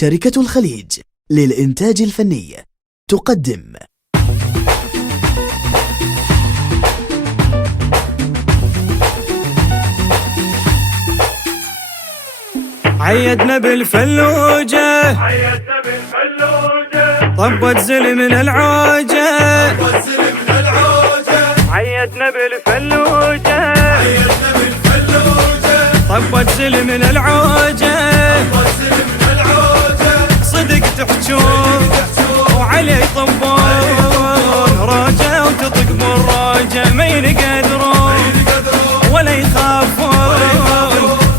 شركة الخليج للإنتاج الفني تقدم عيدنا بالفلوجة طبت زل من العوجة عيدنا بالفلوجة طبت زل من العوجة صدق تحجون وعلي يطبون روجة وتطق بالروجة ما ينقدرون ولا يخافون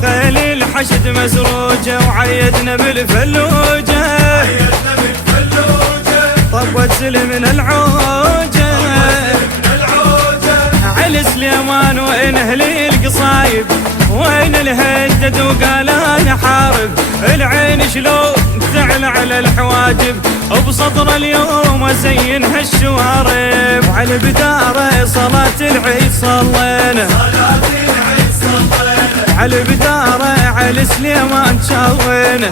خلي الحشد مسروجة وعيدنا بالفلوجة طبت زل من العوجة علي سليمان وين اهلي القصايب وين الهدد وقال انا حارب العين شلون تعلى على الحواجب بسطر اليوم ازين هالشوارب وعلى بداره صلاة العيد صلينا على بداره علي سليمان شاوينا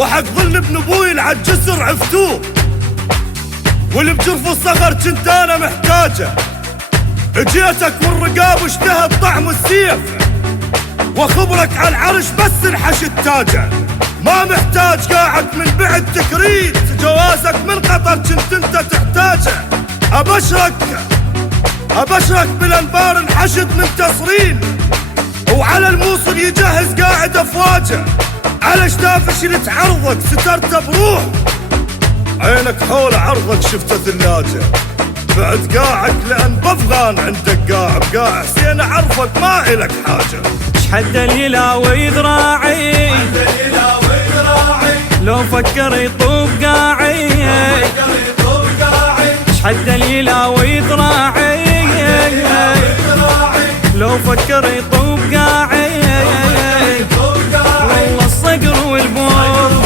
وحق ظل ابن ابوي العالجسر عفتوه واللي بجرف الصغر كنت انا محتاجه اجيتك والرقاب واشتهت طعم السيف وخبرك على العرش بس انحشت تاجه ما محتاج قاعد من بعد تكريت جوازك من قطر كنت انت تحتاجه ابشرك بالانبار انحشد من تصرين وعلى الموصل يجهز قاعد افواجه على شتاف شلت عرضك سترته بروح عينك حول عرضك شفت ثلاجة بعد قاعك لأن بفغان عندك قاع حسين أعرفك ما إلك حاجة شحد اليلاوي ذراعي لو فكر يطوب قاعي شحد اليلاوي ذراعي لو فكر يطوب قاعي والله الصقر والبوم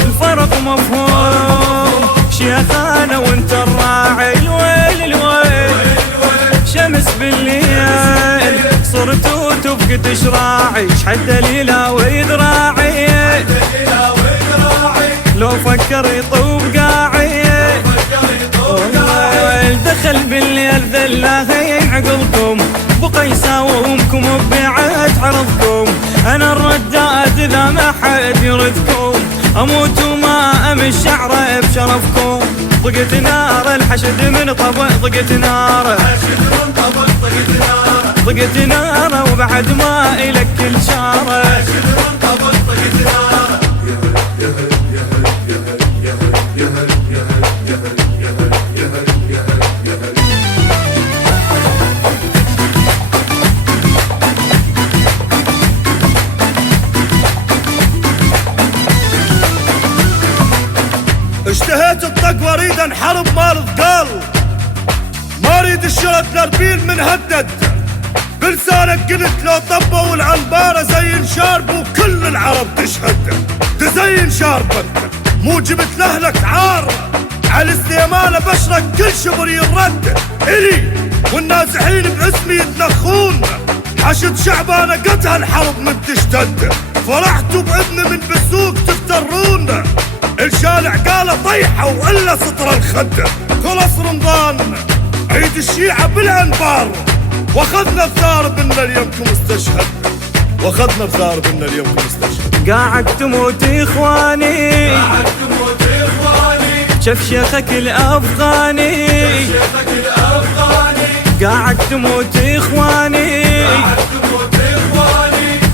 الفرق مفهوم شيخانا وانت الراعي الويل شمس بالليل صرت وتفقد شراعي شحد اليلاوي ذراعي لو فكر يطوب قاعي دخل بالليل ذلاهين عقلكم بقى يساومكم وبيعت عرضكم انا الرداد اذا ما حد يردكم اموت وما امش شعره بشرفكم ضقت نار الحشد من طبق ضقت نار ضقت نار وبعد ما الك كل شاره اشتهيت الطق واريد انحرب مال ثقال ما اريد الشرط لربيل من هدد بلسانك قلت لو طبوا العنبارة زين شارب وكل العرب تشهد تزين شاربك مو جبت لهلك عار على سليمان بشرك كل شبر يرد الي والنازحين باسمي يتنخون حشد شعبانة قد هالحرب من تشتد فرحتوا بابن من بسوق تفترون الشارع قال طيحة وإلا سطر الخد خلص رمضان عيد الشيعة بالأنبار واخذنا بثار بنا اليومكم استشهد قاعد تموت إخواني شف شيخك الأفغاني قاعد تموت إخواني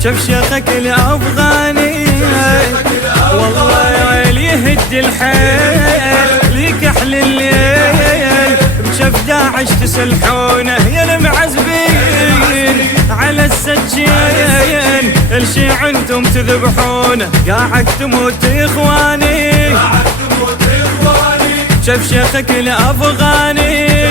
شف شيخك الأفغاني والله يهد الحيل ليك احل الليل بشف داعش تسلحونه يا المعزبين على السجين الشيع انتم تذبحونه قاعد تموت اخواني شاف شيخك الأفغاني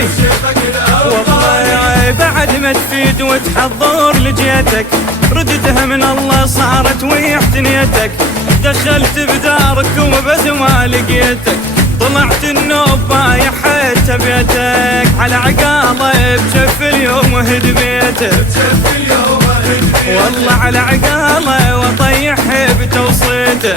والله بعد ما تفيد وتحضر لجيتك ردتها من الله صارت ويحت نيتك دخلت بدارك وبس ما لقيتك طلعت النوبة يحت بيتك على عقاله بجف اليوم وهد بيتك والله على عقاله وطيح بتوصيته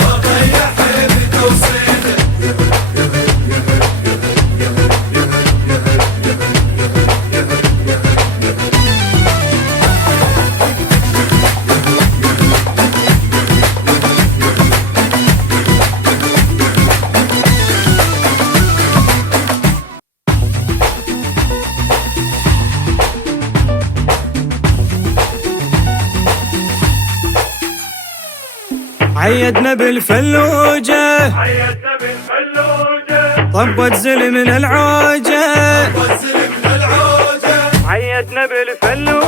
عيدنا بالفلوجة طبت زل من العوجة عيدنا بالفلوجة